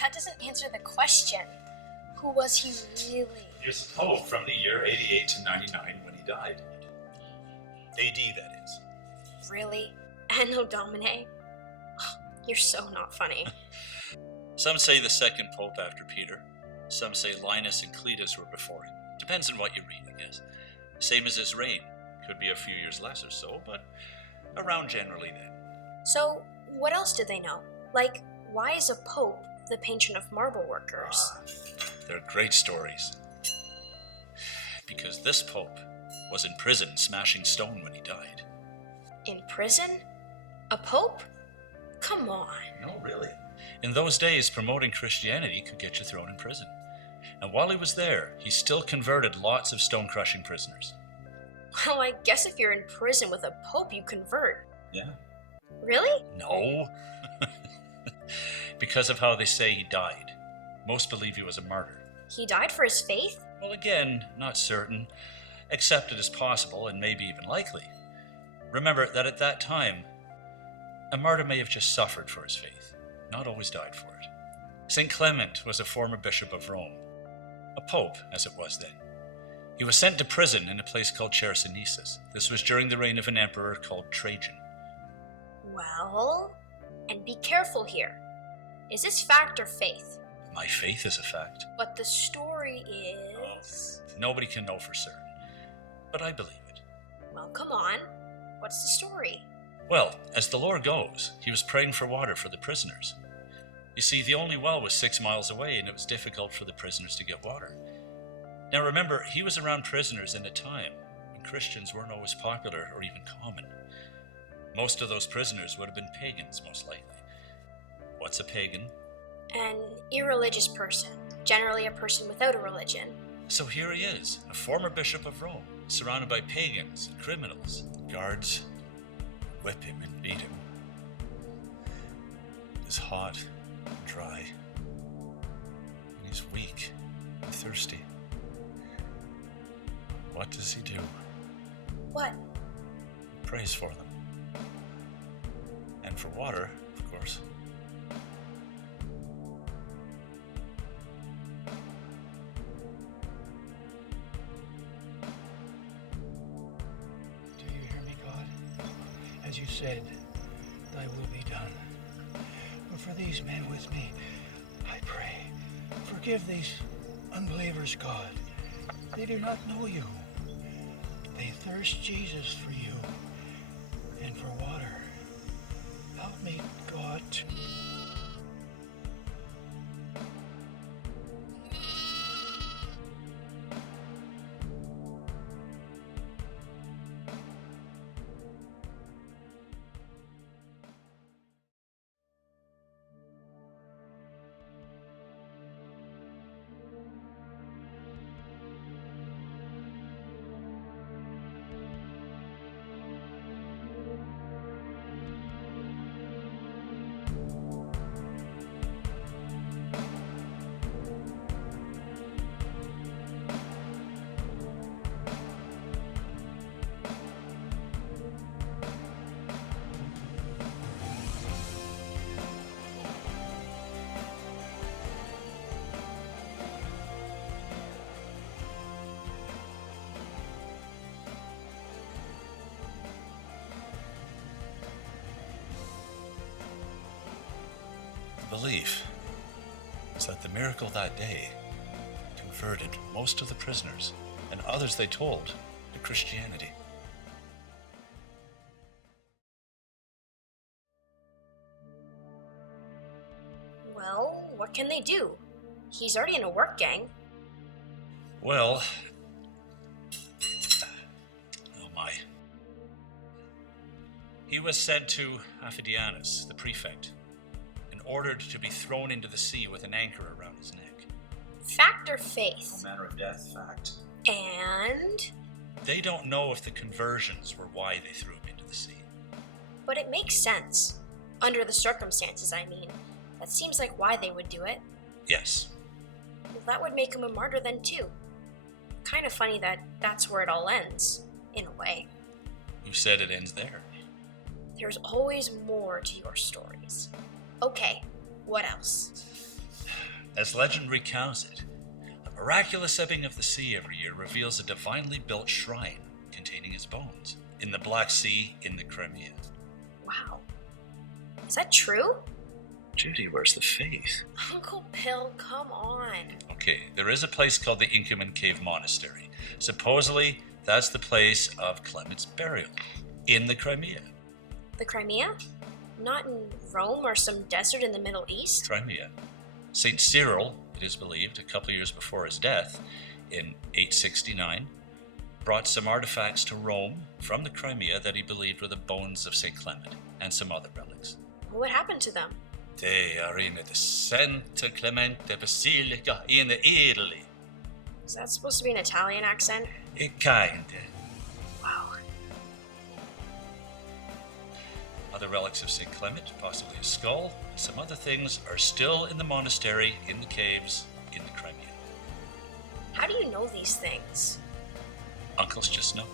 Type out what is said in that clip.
that doesn't answer the question. Who was he really? He was a pope from the year 88 to 99 when he died. AD, that is. Really? Anno Domini? You're so not funny. Some say the second pope after Peter. Some say Linus and Cletus were before him. Depends on what you read, I guess. Same as his reign. Could be a few years less or so, but around generally then. So, what else did they know? Like, why is a pope the patron of marble workers? They're great stories. Because this pope was in prison smashing stone when he died. In prison? A pope? Come on. No, really. In those days, promoting Christianity could get you thrown in prison. And while he was there, he still converted lots of stone-crushing prisoners. Well, I guess if you're in prison with a pope, you convert. Yeah. Really? No. Because of how they say he died. Most believe he was a martyr. He died for his faith? Well, again, not certain. Accepted as possible and maybe even likely. Remember that at that time, a martyr may have just suffered for his faith, not always died for it. St Clement was a former bishop of Rome. A pope, as it was then. He was sent to prison in a place called Chersonesus. This was during the reign of an emperor called Trajan. Well, and be careful here. Is this fact or faith? My faith is a fact. But the story is... Nobody can know for certain, but I believe it. Well, come on. What's the story? Well, as the lore goes, he was praying for water for the prisoners. You see, the only well was 6 miles away, and it was difficult for the prisoners to get water. Now remember, he was around prisoners in a time when Christians weren't always popular or even common. Most of those prisoners would have been pagans, most likely. What's a pagan? An irreligious person, generally a person without a religion. So here he is, a former bishop of Rome, surrounded by pagans and criminals. Guards whip him and beat him. It's hot and dry, and he's weak and thirsty. What does he do? What? He prays for them. And for water, of course. Do you hear me, God? As you said, thy will be done. But for these men with me, I pray, forgive these unbelievers, God. They do not know you. They thirst Jesus for you and for water. Help me, God. The belief is that the miracle that day converted most of the prisoners and others they told to Christianity. Well, what can they do? He's already in a work gang. Well, oh my. He was sent to Aphidianus, the prefect, and ordered to be thrown into the sea with an anchor around his neck. Fact or faith? No matter of death, fact. And? They don't know if the conversions were why they threw him into the sea. But it makes sense. Under the circumstances, I mean. That seems like why they would do it. Yes. Well, that would make him a martyr then, too. Kind of funny that that's where it all ends, in a way. You said it ends there. There's always more to your stories. Okay, what else? As legend recounts it, a miraculous ebbing of the sea every year reveals a divinely built shrine containing his bones in the Black Sea in the Crimea. Wow. Is that true? Judy, where's the faith? Uncle Bill, come on. Okay, there is a place called the Inkerman Cave Monastery. Supposedly, that's the place of Clement's burial in the Crimea. The Crimea? Not in Rome or some desert in the Middle East? Crimea. St. Cyril, it is believed, a couple years before his death, in 869, brought some artifacts to Rome from the Crimea that he believed were the bones of St. Clement and some other relics. What happened to them? They are in the St Clement Basilica in Italy. Is that supposed to be an Italian accent? It kinda. Wow. Other relics of St. Clement, possibly a skull, and some other things are still in the monastery in the caves in the Crimea. How do you know these things? Uncles just know.